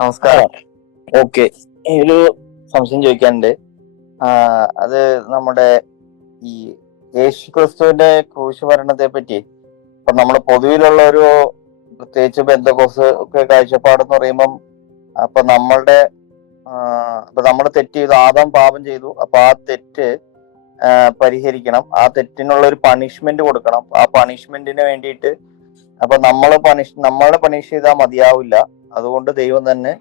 നമസ്കാരം. ഓക്കെ. ഒരു സംശയം ചോദിക്കാനുണ്ട്. അത് നമ്മുടെ ഈ യേശു ക്രിസ്തുവിന്റെ ക്രൂശ് ഭരണത്തെ പറ്റി. ഇപ്പൊ നമ്മുടെ പൊതുവിലുള്ള ഒരു പ്രത്യേകിച്ച് ബന്ധകോസ് ഒക്കെ കാഴ്ചപ്പാടെന്ന് പറയുമ്പം അപ്പൊ നമ്മളുടെ അപ്പൊ നമ്മൾ തെറ്റ് ചെയ്തു ആദാം പാപം ചെയ്തു. അപ്പൊ ആ തെറ്റ് പരിഹരിക്കണം. ആ തെറ്റിനുള്ള ഒരു പണിഷ്മെന്റ് കൊടുക്കണം. ആ പണിഷ്മെന്റിന് വേണ്ടിയിട്ട് അപ്പൊ നമ്മൾ പണിഷ് നമ്മളെ പണിഷ് ചെയ്താൽ മതിയാവില്ല. അതുകൊണ്ട് ദൈവം തന്നെ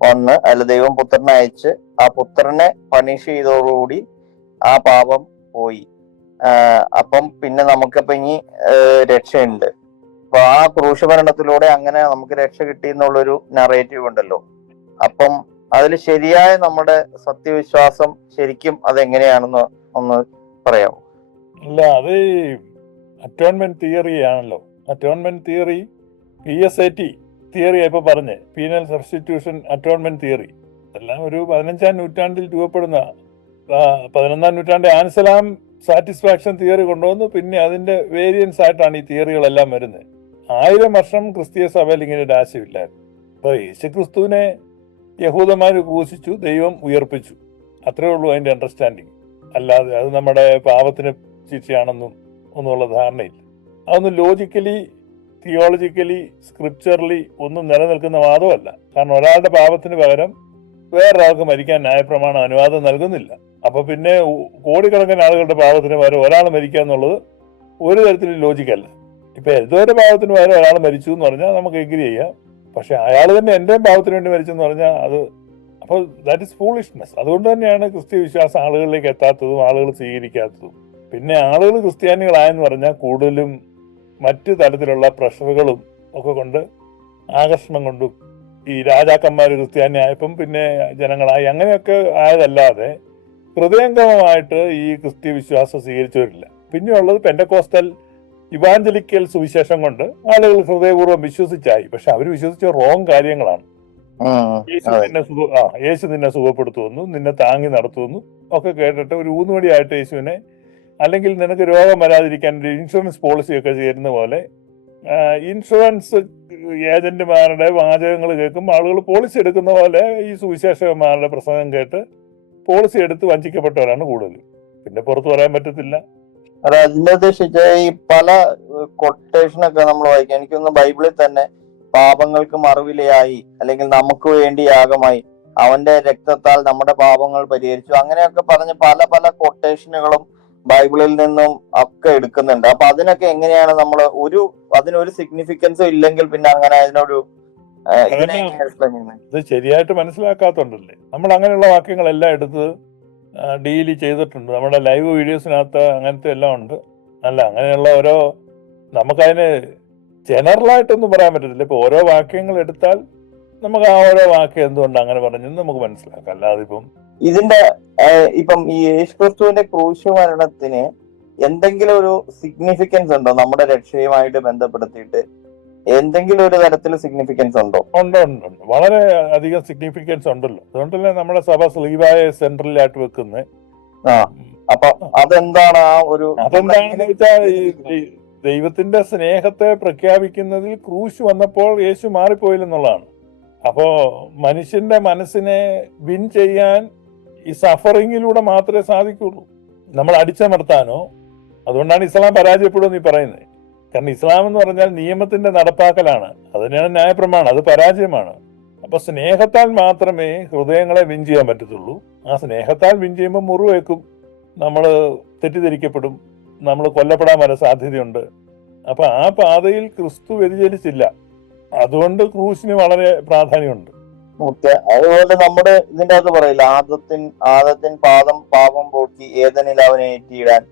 വന്ന് അല്ല ദൈവം പുത്രനെ അയച്ച് ആ പുത്രനെ പണിഷ് ചെയ്തതോടുകൂടി ആ പാപം പോയി. അപ്പം പിന്നെ നമുക്കിപ്പോ ഇനി രക്ഷയുണ്ട്. അപ്പൊ ആ ക്രൂശഭരണത്തിലൂടെ അങ്ങനെ നമുക്ക് രക്ഷ കിട്ടി എന്നുള്ളൊരു നറേറ്റീവ് ഉണ്ടല്ലോ. അപ്പം അതിൽ ശരിയായ നമ്മുടെ സത്യവിശ്വാസം ശരിക്കും അതെങ്ങനെയാണെന്ന് ഒന്ന് പറയാമോ? അല്ല അത് അറ്റോൺമെന്റ് തിയറി ആണല്ലോ atonement theory P S I T theory ഇപ്പൊ പറഞ്ഞ്. Penal substitution atonement theory. എല്ലാം ഒരു പതിനഞ്ചാം നൂറ്റാണ്ടിൽ രൂപപ്പെടുന്ന പതിനൊന്നാം നൂറ്റാണ്ട് ആൻസലാം സാറ്റിസ്ഫാക്ഷൻ തിയറി കൊണ്ടുവന്നു. പിന്നെ അതിന്റെ വേരിയൻസ് ആയിട്ടാണ് ഈ തിയറികളെല്ലാം വരുന്നത്. ആയിരം വർഷം ക്രിസ്തീയ സഭയിൽ ഇങ്ങനെ ഒരു ആശയമില്ലായിരുന്നു. അപ്പൊ യേശു ക്രിസ്തുവിനെ യഹൂദന്മാർ കൂശിച്ചു ദൈവം ഉയർപ്പിച്ചു. അത്രേ ഉള്ളൂ അതിന്റെ അണ്ടർസ്റ്റാൻഡിങ് അല്ലാതെ അത് നമ്മുടെ പാപത്തിന് ശിക്ഷയാണെന്നും ഒന്നുമുള്ള ധാരണയില്ല. അതൊന്നും ലോജിക്കലി തിയോളജിക്കലി സ്ക്രിപ്ചറലി ഒന്നും നിലനിൽക്കുന്ന വാദമല്ല. കാരണം ഒരാളുടെ പാപത്തിന് പകരം വേറൊരാൾക്ക് മരിക്കാൻ ന്യായപ്രമാണ അനുവാദം നൽകുന്നില്ല. അപ്പൊ പിന്നെ കോടിക്കണക്കിന് ആളുകളുടെ പാപത്തിന് പകരം ഒരാൾ മരിക്കുക എന്നുള്ളത് ഒരു തരത്തിലും ലോജിക്കല്ല ഇപ്പൊ എന്തോരം പാപത്തിന് പകരം ഒരാൾ മരിച്ചു എന്ന് പറഞ്ഞാൽ നമുക്ക് എഗ്രി ചെയ്യാം. പക്ഷെ അയാൾ തന്നെ എന്റെ പാപത്തിന് വേണ്ടി മരിച്ചു എന്ന് പറഞ്ഞാൽ അത് അപ്പോൾ ദാറ്റ് ഇസ് ഫൂളിഷ്നെസ് അതുകൊണ്ട് തന്നെയാണ് ക്രിസ്ത്യ വിശ്വാസം ആളുകളിലേക്ക് എത്താത്തതും ആളുകൾ സ്വീകരിക്കാത്തതും. പിന്നെ ആളുകൾ ക്രിസ്ത്യാനികളായെന്ന് പറഞ്ഞാൽ കൂടുതലും മറ്റു തരത്തിലുള്ള പ്രഷറുകളും ഒക്കെ കൊണ്ട് ആകർഷണം കൊണ്ടും ഈ രാജാക്കന്മാർ ക്രിസ്ത്യാനി ആയപ്പം പിന്നെ ജനങ്ങളായി അങ്ങനെയൊക്കെ ആയതല്ലാതെ ഹൃദയംഗമമായിട്ട് ഈ ക്രിസ്ത്യ വിശ്വാസം സ്വീകരിച്ചവരില്ല. പിന്നെയുള്ളത് പെൻഡക്കോസ്റ്റൽ ഇവാഞ്ചലിക്കൽ സുവിശേഷം കൊണ്ട് ആളുകൾ ഹൃദയപൂർവം വിശ്വസിച്ചായി. പക്ഷെ അവർ വിശ്വസിച്ച റോങ് കാര്യങ്ങളാണ്. യേശു നിന്നെ സുഖ ആ യേശു നിന്നെ സുഖപ്പെടുത്തുമെന്നും നിന്നെ താങ്ങി നടത്തുമെന്നും ഒക്കെ കേട്ടിട്ട് ഒരു ഊന്നുവടിയായിട്ട് യേശുവിനെ അല്ലെങ്കിൽ നിനക്ക് രോഗം വരാതിരിക്കാൻ ഒരു ഇൻഷുറൻസ് പോളിസി ഒക്കെ ചേരുന്ന പോലെ ഇൻഷുറൻസ് ഏജന്റുമാരുടെ വാചകങ്ങൾ കേൾക്കുമ്പോൾ ആളുകൾ പോളിസി എടുക്കുന്ന പോലെ ഈ സുവിശേഷകന്മാരുടെ പ്രസംഗം കേട്ട് പോളിസി എടുത്ത് വഞ്ചിക്കപ്പെട്ടവരാണ് കൂടുതൽ പിന്നെ പുറത്തു പറയാൻ പറ്റത്തില്ല. അത് അതിന്റെ ഉദ്ദേശിച്ച ഈ പല കൊട്ടേഷൻ ഒക്കെ നമ്മൾ വായിക്കാം. എനിക്കൊന്ന് ബൈബിളിൽ തന്നെ പാപങ്ങൾക്ക് മറുവിലയായി അല്ലെങ്കിൽ നമുക്ക് വേണ്ടി യാഗമായി അവന്റെ രക്തത്താൽ നമ്മുടെ പാപങ്ങൾ പരിഹരിച്ചു അങ്ങനെയൊക്കെ പറഞ്ഞ് പല പല കൊട്ടേഷനുകളും ബൈബിളിൽ നിന്നും ഒക്കെ എടുക്കുന്നുണ്ട്. അപ്പൊ അതിനൊക്കെ എങ്ങനെയാണ് നമ്മൾ ഒരു അതിനൊരു സിഗ്നിഫിക്കൻസും ഇല്ലെങ്കിൽ പിന്നെ അങ്ങനെ അതിനൊരു? ഇത് ശരിയായിട്ട് മനസ്സിലാക്കാത്തോണ്ടല്ലേ. നമ്മൾ അങ്ങനെയുള്ള വാക്യങ്ങളെല്ലാം എടുത്ത് ഡീൽ ചെയ്തിട്ടുണ്ട്. നമ്മുടെ ലൈവ് വീഡിയോസിനകത്ത് അങ്ങനത്തെ എല്ലാം ഉണ്ട്. അല്ല അങ്ങനെയുള്ള ഓരോ നമുക്കതിന് ജനറലായിട്ടൊന്നും പറയാൻ പറ്റത്തില്ല. ഇപ്പൊ ഓരോ വാക്യങ്ങൾ എടുത്താൽ നമുക്ക് ആ ഓരോ വാക്യം എന്തുകൊണ്ട് അങ്ങനെ പറഞ്ഞെന്ന് നമുക്ക് മനസ്സിലാക്കാം. അല്ലാതെ ഇപ്പം ഇതിന്റെ ഇപ്പം ഈ യേശുക്രിസ്തുവിന്റെ ക്രൂശ് മരണത്തിന് എന്തെങ്കിലും ഒരു സിഗ്നിഫിക്കൻസ് ഉണ്ടോ? നമ്മുടെ രക്ഷയുമായിട്ട് ബന്ധപ്പെടുത്തിയിട്ട് എന്തെങ്കിലും ഒരു തരത്തിൽ സിഗ്നിഫിക്കൻസ് ഉണ്ടോ? ഉണ്ട് വളരെ അധികം സിഗ്നിഫിക്കൻസ് ഉണ്ടല്ലോ. അതുകൊണ്ടല്ലേ നമ്മുടെ സഭ സ്ലീവായ സെൻട്രലായിട്ട് വെക്കുന്നത് ആ അപ്പൊ അതെന്താണ് ആ ഒരു അതെന്താണെന്ന് വെച്ചാൽ ദൈവത്തിന്റെ സ്നേഹത്തെ പ്രഖ്യാപിക്കുന്നതിൽ ക്രൂശ് വന്നപ്പോൾ യേശു മാറിപ്പോയില്ലെന്നുള്ളതാണ്. അപ്പോ മനുഷ്യന്റെ മനസ്സിനെ വിൻ ചെയ്യാൻ ഈ സഫറിങ്ങിലൂടെ മാത്രമേ സാധിക്കുള്ളൂ. നമ്മൾ അടിച്ചമർത്താനോ അതുകൊണ്ടാണ് ഇസ്ലാം പരാജയപ്പെടുമെന്ന് ഈ പറയുന്നത് കാരണം ഇസ്ലാം എന്ന് പറഞ്ഞാൽ നിയമത്തിന്റെ നടപ്പാക്കലാണ്. അതിനാണ് ന്യായപ്രമാണം അത് പരാജയമാണ്. അപ്പൊ സ്നേഹത്താൽ മാത്രമേ ഹൃദയങ്ങളെ വിൻ ചെയ്യാൻ പറ്റത്തുള്ളൂ. ആ സ്നേഹത്താൽ വിൻ ചെയ്യുമ്പോൾ മുറിവേക്കും. നമ്മൾ തെറ്റിദ്ധരിക്കപ്പെടും. നമ്മൾ കൊല്ലപ്പെടാൻ വരെ സാധ്യതയുണ്ട്. അപ്പൊ ആ പാതയിൽ ക്രിസ്തു വ്യതിചലിച്ചില്ല. അതുകൊണ്ട് ക്രൂശിന് വളരെ പ്രാധാന്യമുണ്ട്. ഓക്കെ. അതുപോലെ നമ്മുടെ ഇതിന്റെ അകത്ത് പറയില്ല ആദത്തിൻ ആദത്തിൻ പാദം പാപം പോക്കി ഏതനിൽ അവനെ ഏറ്റിയിടാൻ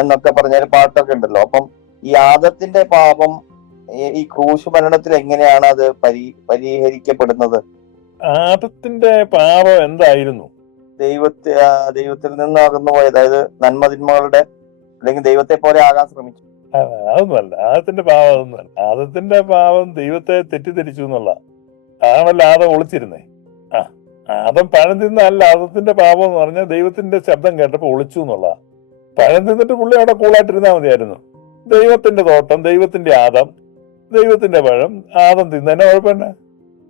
എന്നൊക്കെ പറഞ്ഞൊരു പാട്ടൊക്കെ ഉണ്ടല്ലോ. അപ്പം ഈ ആദത്തിന്റെ പാപം ഈ- ഈ ക്രൂശ് മരണത്തിൽ എങ്ങനെയാണ് അത് പരി പരിഹരിക്കപ്പെടുന്നത്? ആദത്തിന്റെ പാപം എന്തായിരുന്നു? ദൈവത്തെ ദൈവത്തിൽ നിന്ന് അകന്നു പോയി അതായത് നന്മതിന്മകളുടെ അല്ലെങ്കിൽ ദൈവത്തെ പോലെ ആകാൻ ശ്രമിച്ചു. അതൊന്നുമല്ല. ആദത്തിന്റെ പാപം അതൊന്നുമല്ല. ആദത്തിന്റെ പാപം ദൈവത്തെ തെറ്റിദ്ധരിച്ചു എന്നുള്ള ആണല്ല ആദം ഒളിച്ചിരുന്നേ. ആ ആദം പഴം തിന്നല്ല ആദത്തിന്റെ പാപം എന്ന് പറഞ്ഞാൽ ദൈവത്തിന്റെ ശബ്ദം കേട്ടപ്പോൾ ഒളിച്ചു എന്നുള്ള പഴം തിന്നിട്ട് പുള്ളി അവിടെ കൂളായിട്ടിരുന്നാൽ മതിയായിരുന്നു. ദൈവത്തിന്റെ തോട്ടം ദൈവത്തിന്റെ ആദം ദൈവത്തിന്റെ പഴം ആദം തിന്നതിന് കുഴപ്പമില്ല.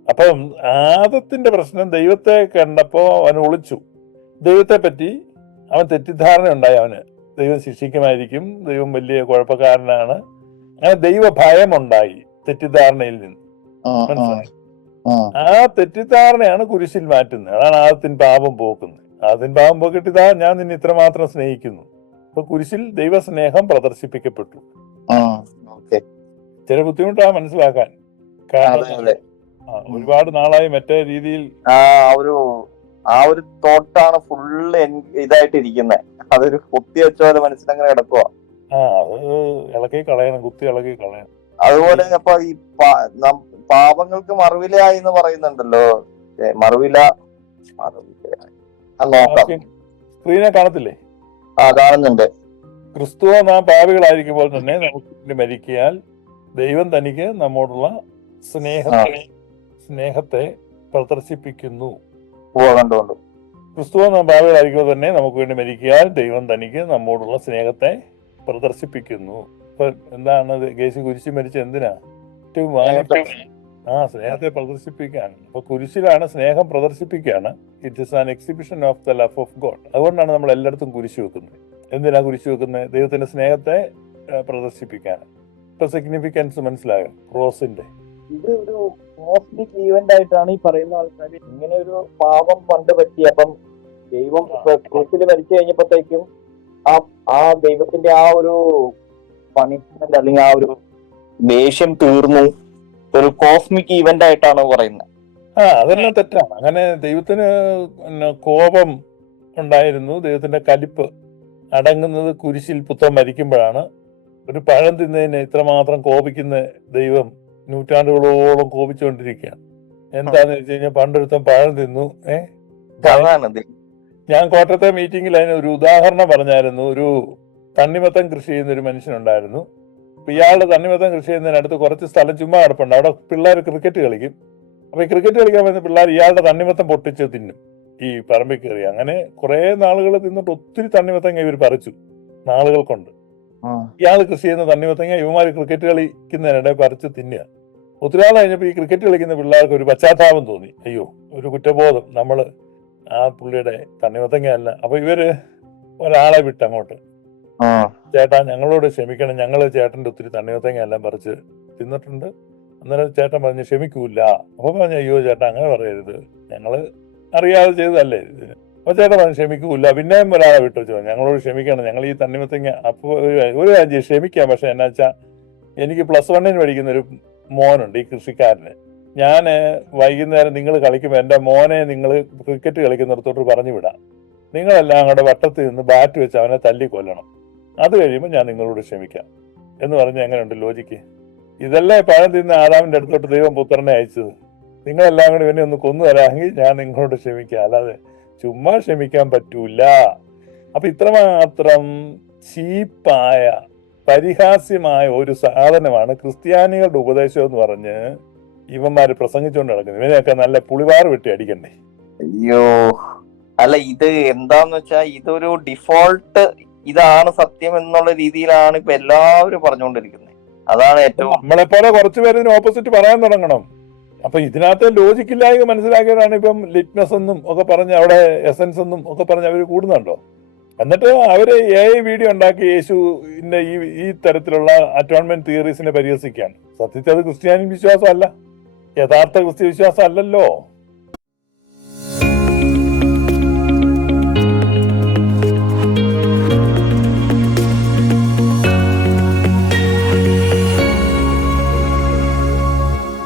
അപ്പം ആദത്തിന്റെ പ്രശ്നം ദൈവത്തെ കണ്ടപ്പോ അവൻ ഒളിച്ചു. ദൈവത്തെ പറ്റി അവൻ തെറ്റിദ്ധാരണ ഉണ്ടായി അവന്. ദൈവം ശിക്ഷിക്കുമായിരിക്കും ദൈവം വലിയ കുഴപ്പക്കാരനാണ്. അങ്ങനെ ദൈവ ഭയമുണ്ടായി തെറ്റിദ്ധാരണയിൽ നിന്ന്. മനസ്സിലായി. ആ. തെറ്റിദ്ധാരണയാണ് കുരിശിൽ മാറ്റുന്നത്. അതാണ് ആദത്തിൻ പാപം പോക്കുന്നത്. ആദത്തിൻ പാപം പോക്കിട്ട് ഇതാ ഞാൻ നിന്നെ ഇത്രമാത്രം സ്നേഹിക്കുന്നു. അപ്പൊ കുരിശിൽ ദൈവസ്നേഹം പ്രദർശിപ്പിക്കപ്പെട്ടു. ചില ബുദ്ധിമുട്ടാ മനസ്സിലാക്കാൻ. കാരണം ഒരുപാട് നാളായി മറ്റേ രീതിയിൽ ആ ഒരു ആ ഒരു തോട്ടാണ് ഫുള്ള് ഇതായിട്ട് ഇരിക്കുന്നത് അതൊരു കുത്തി വെച്ച പോലെ മനസ്സിലങ്ങനെ കിടക്കുക ആ അത് ഇളക്കി കളയണം കുത്തി ഇളക്കി കളയണം. അതുപോലെ അപ്പൊ ഈ പാപങ്ങൾക്ക് മറുവില എന്ന് പറയുന്നുണ്ടല്ലോ. മറുവില നോക്കാം. സ്ക്രീനെ കാണത്തില്ലേ? ആ കാണുന്നുണ്ട്. ക്രിസ്തുവ നാം പാപികളായിരിക്കുമ്പോൾ തന്നെ നമുക്ക് വേണ്ടി മരിക്കിയാൽ ദൈവം തനിക്ക് നമ്മോടുള്ള സ്നേഹത്തെ സ്നേഹത്തെ പ്രദർശിപ്പിക്കുന്നു. ക്രിസ്തുവ കണ്ടുകൊണ്ട് ക്രിസ്തുവോ നാം പാപികളായിരിക്കുമ്പോൾ തന്നെ നമുക്ക് വേണ്ടി മരിക്കാൻ ദൈവം തനിക്ക് നമ്മോടുള്ള സ്നേഹത്തെ പ്രദർശിപ്പിക്കുന്നു. ഇപ്പൊ എന്താണ് യേശു കുരിശി മരിച്ച എന്തിനാ? ഏറ്റവും ആ സ്നേഹത്തെ പ്രദർശിപ്പിക്കാൻ. അപ്പൊ കുരിശിലാണ് സ്നേഹം പ്രദർശിപ്പിക്കുകയാണ് it is an exhibition of the love of God അതുകൊണ്ടാണ് നമ്മൾ എല്ലായിടത്തും കുരിശ് വെക്കുന്നത്. എന്തിനാ കുരിശ് വെക്കുന്നത്? ദൈവത്തിന്റെ സ്നേഹത്തെ പ്രദർശിപ്പിക്കാൻ. ഇപ്പൊ സിഗ്നിഫിക്കൻസ് മനസ്സിലാകും ക്രോസിന്റെ. ഇത് ഒരു കോസ്മിക് ഈവന്റ് ആയിട്ടാണ് ഈ പറയുന്ന ആൾക്കാർ ഇങ്ങനെ ഒരു പാപം പണ്ട് പറ്റി. അപ്പം ദൈവം ക്രോസിൽ മരിച്ചു കഴിഞ്ഞപ്പോഴത്തേക്കും ആ ആ ദൈവത്തിന്റെ ആ ഒരു പണിഷ്മെന്റ് അല്ലെങ്കിൽ ആ ഒരു ദേഷ്യം തീർന്നു. ഒരു കോസ്മിക് ഇവന്റ് ആയിട്ടാണ് പറയുന്നത്? ആ അതെല്ലാം തെറ്റാണ്. അങ്ങനെ ദൈവത്തിന് കോപം ഉണ്ടായിരുന്നു. ദൈവത്തിന്റെ കലിപ്പ് അടങ്ങുന്നത് കുരിശിൽ പുത്തം മരിക്കുമ്പോഴാണ്. ഒരു പഴം തിന്നതിന് ഇത്രമാത്രം കോപിക്കുന്ന ദൈവം നൂറ്റാണ്ടുകളോളം കോപിച്ചുകൊണ്ടിരിക്കുകയാണ്. എന്താന്ന് വെച്ച് കഴിഞ്ഞാൽ പണ്ടൊരുത്തം പഴം തിന്നു. ഏ? ഞാൻ കോട്ടയത്തെ മീറ്റിംഗിൽ അതിന് ഒരു ഉദാഹരണം പറഞ്ഞായിരുന്നു. ഒരു തണ്ണിമത്തം കൃഷി ചെയ്യുന്ന ഒരു മനുഷ്യനുണ്ടായിരുന്നു. അപ്പൊ ഇയാളുടെ തണ്ണിമത്തം കൃഷി ചെയ്യുന്നതിനടുത്ത് കുറച്ച് സ്ഥലം ചുമ്മാ കിടപ്പുണ്ട്. അവിടെ പിള്ളേർ ക്രിക്കറ്റ് കളിക്കും. അപ്പൊ ഈ ക്രിക്കറ്റ് കളിക്കാൻ വരുന്ന പിള്ളേർ ഇയാളുടെ തണ്ണിമത്തം പൊട്ടിച്ച് തിന്നും. ഈ പറമ്പിൽ കയറി. അങ്ങനെ കുറേ നാളുകൾ തിന്നിട്ട് ഒത്തിരി തണ്ണിമത്തങ്ങ ഇവർ പറിച്ചു നാളുകൾ കൊണ്ട്. ഇയാൾ കൃഷി ചെയ്യുന്ന തണ്ണിമത്തങ്ങ ഇവന്മാര് ക്രിക്കറ്റ് കളിക്കുന്നതിനിടെ പറിച്ച് തിന്നുക. ഒത്തിരി നാൾ കഴിഞ്ഞപ്പോൾ ഈ ക്രിക്കറ്റ് കളിക്കുന്ന പിള്ളേർക്ക് ഒരു പശ്ചാത്താപം തോന്നി. അയ്യോ ഒരു കുറ്റബോധം. നമ്മൾ ആ പുള്ളിയുടെ തണ്ണിമത്തങ്ങ അല്ല അപ്പൊ ഇവർ ഒരാളെ വിട്ട് അങ്ങോട്ട്. ചേട്ടാ ഞങ്ങളോട് ക്ഷമിക്കണം. ഞങ്ങൾ ചേട്ടന്റെ ഒത്തിരി തണ്ണിമത്തങ്ങ എല്ലാം പറിച്ച് തിന്നിട്ടുണ്ട്. അന്നേരം ചേട്ടൻ പറഞ്ഞു ക്ഷമിക്കൂല. അപ്പൊ പറഞ്ഞു അയ്യോ ചേട്ടാ അങ്ങനെ പറയരുത്. ഞങ്ങൾ അറിയാതെ ചെയ്തതല്ലേ അപ്പൊ ചേട്ടൻ പറഞ്ഞു ക്ഷമിക്കൂല. പിന്നെയും ഒരാളെ വിട്ടു വെച്ചു ഞങ്ങളോട് ക്ഷമിക്കണം. ഞങ്ങൾ ഈ തണ്ണിമത്തങ്ങ അപ്പൊ ഒരു കാര്യം ക്ഷമിക്കാം. പക്ഷെ എന്നാ വെച്ചാ എനിക്ക് പ്ലസ് വണ്ണിന് പഠിക്കുന്ന ഒരു മോനുണ്ട് ഈ കൃഷിക്കാരന്. ഞാൻ വൈകുന്നേരം നിങ്ങൾ കളിക്കുമ്പോൾ എന്റെ മോനെ നിങ്ങൾ ക്രിക്കറ്റ് കളിക്കുന്നിടത്തോട്ട് പറഞ്ഞു വിടാം. നിങ്ങളെല്ലാം അങ്ങോട്ട് വട്ടത്തിൽ നിന്ന് ബാറ്റ് വെച്ച് അവനെ തല്ലി കൊല്ലണം അത് കഴിയുമ്പോൾ ഞാൻ നിങ്ങളോട് ക്ഷമിക്കാം. എന്ന് പറഞ്ഞ് എങ്ങനെയുണ്ട് ലോജിക്ക്? ഇതല്ലേ പഴം തിന്ന ആദാമിന്റെ അടുത്തോട്ട് ദൈവം പുത്രനെ അയച്ചത്. നിങ്ങളെല്ലാം കൂടി ഇവനെ ഒന്ന് കൊന്നു തരാമെങ്കിൽ ഞാൻ നിങ്ങളോട് ക്ഷമിക്കാം. അല്ലാതെ ചുമ്മാ ക്ഷമിക്കാൻ പറ്റൂല. അപ്പൊ ഇത്രമാത്രം ചീപ്പായ പരിഹാസ്യമായ ഒരു സാധനമാണ് ക്രിസ്ത്യാനികളുടെ ഉപദേശം എന്ന് പറഞ്ഞ് ഇവന്മാര് പ്രസംഗിച്ചുകൊണ്ട് നടക്കുന്നത്. ഇവനെയൊക്കെ നല്ല പുളിവാറ് വെട്ടി അടിക്കണ്ടേ? അയ്യോ. അല്ല ഇത് എന്താന്ന് വെച്ചാ ഇതൊരു ഡിഫോൾട്ട് ഇതാണ് സത്യം എന്നുള്ള രീതിയിലാണ് ഇപ്പൊ എല്ലാവരും പറഞ്ഞുകൊണ്ടിരിക്കുന്നത്. അതാണ് ഏറ്റവും നമ്മളെ പോലെ കുറച്ചു പേര് ഓപ്പോസിറ്റ് പറയാൻ തുടങ്ങണം. അപ്പൊ ഇതിനകത്ത് ലോജിക് ഇല്ലായ്മ മനസ്സിലാക്കിയതാണ് ഇപ്പം ലിറ്റ്നസ് എന്നും ഒക്കെ പറഞ്ഞ് അവിടെ എസൻസ് എന്നും ഒക്കെ പറഞ്ഞ് അവർ കൂടുന്നുണ്ടോ? എന്നിട്ട് അവർ എ ഐ വീഡിയോ ഉണ്ടാക്കി യേശുവിന്റെ ഈ ഈ തരത്തിലുള്ള അറ്റോൺമെന്റ് തിയറീസിനെ പരിഹസിക്കുകയാണ്. സത്യത്തിൽ അത് ക്രിസ്ത്യാനി വിശ്വാസമല്ല. യഥാർത്ഥ ക്രിസ്ത്യ വിശ്വാസം അല്ലല്ലോ